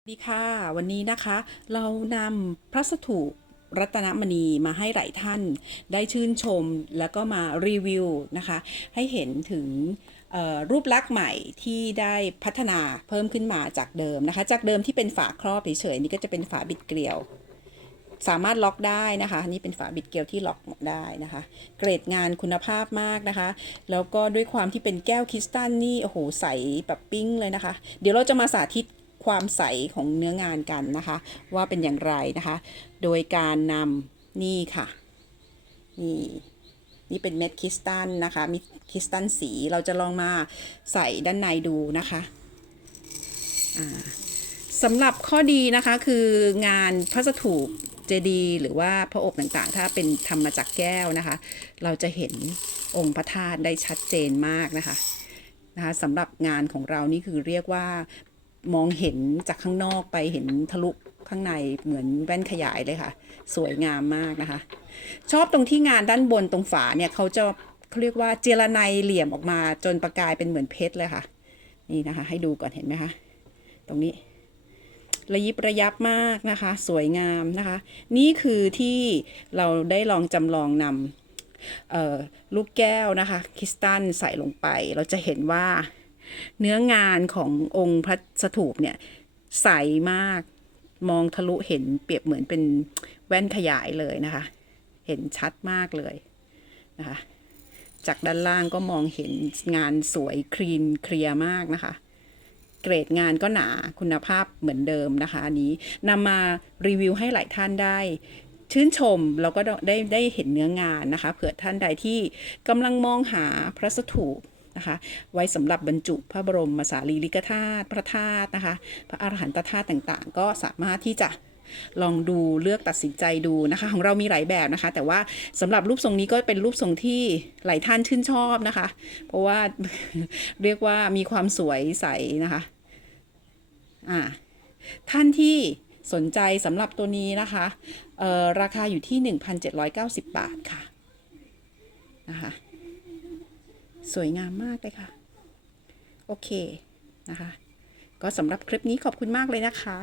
สวัสดีค่ะวันนี้นะคะเรานำพระสถูปรัตนมณีมาให้หลายท่านได้ชื่นชมแล้วก็มารีวิวนะคะ ให้เห็นถึงรูปลักษณ์ใหม่ที่ได้พัฒนาเพิ่มขึ้นมาจากเดิมนะคะ จากเดิมที่เป็นฝาครอบเฉยๆนี่ก็จะเป็นฝาบิดเกลียว สามารถล็อกได้นะคะ นี่เป็นฝาบิดเกลียวที่ล็อกได้นะคะ เกรดงานคุณภาพมากนะคะ แล้วก็ด้วยความที่เป็นแก้วคริสตัลนี่โอ้โหใสแบบปิ้งเลยนะคะ เดี๋ยวเราจะมาสาธิต ความใสของเนื้องานกันนะคะ ว่าเป็นอย่างไรนะคะ โดยการนำนี่ค่ะ นี่นี่เป็นเม็ดคริสตัลนะคะมีคริสตัลสีเราจะลองมาใส่ด้านในดูนะคะสำหรับข้อดีนะคะคืองานพระสถูปเจดีย์หรือว่าพระอบต่างๆ ถ้าเป็นทำมาจากแก้วนะคะ เราจะเห็นองค์พระธาตุได้ชัดเจนมากนะคะนะคะสำหรับงานของเรานี่คือเรียกว่า มองเห็นจากข้างนอกไปเห็นทะลุข้างในเหมือนแว่นขยายเลยค่ะ สวยงามมากนะคะ ชอบตรงที่งานด้านบนตรงฝาเนี่ยเขาจะเขาเรียกว่าเจรไนเหลี่ยมออกมาจนประกายเป็นเหมือนเพชรเลยค่ะ นี่นะคะ ให้ดูก่อนเห็นไหมคะตรงนี้ ระยิบระยับมากนะคะ สวยงามนะคะ นี่คือที่เราได้ลองจำลองนำลูกแก้วนะคะ คริสตัลใส่ลงไปเราจะเห็นว่า เนื้องานขององค์พระสถูปเนี่ยใสมากมองทะลุเห็นเปรียบเหมือนเป็นแว่นขยายเลยนะคะ เห็นชัดมากเลยนะคะจากด้านล่างก็มองเห็นงานสวยคลีนเคลียร์มากนะคะ เกรดงานก็หนาคุณภาพเหมือนเดิมนะคะ อันนี้นำมารีวิวให้หลายท่านได้ ชื่นชมแล้วก็ได้ได้เห็นเนื้องานนะคะ เผื่อท่านใดที่กำลังมองหาพระสถูป นะคะ ไว้สำหรับบรรจุพระบรมสารีริกธาตุพระธาตุนะคะ พระอรหันตธาตุต่างๆ ก็สามารถที่จะลองดูเลือกตัดสินใจดูนะคะ ของเรามีหลายแบบนะคะ แต่ว่าสำหรับรูปทรงนี้ก็เป็นรูปทรงที่หลายท่านชื่นชอบนะคะ เพราะว่าเรียกว่ามีความสวยใสนะคะอ่าท่านที่สนใจสำหรับตัวนี้นะคะราคาอยู่ที่ 1,790 บาทค่ะนะคะ สวยงามมากเลยค่ะ โอเคนะคะ ก็สำหรับคลิปนี้ขอบคุณมากเลยนะคะ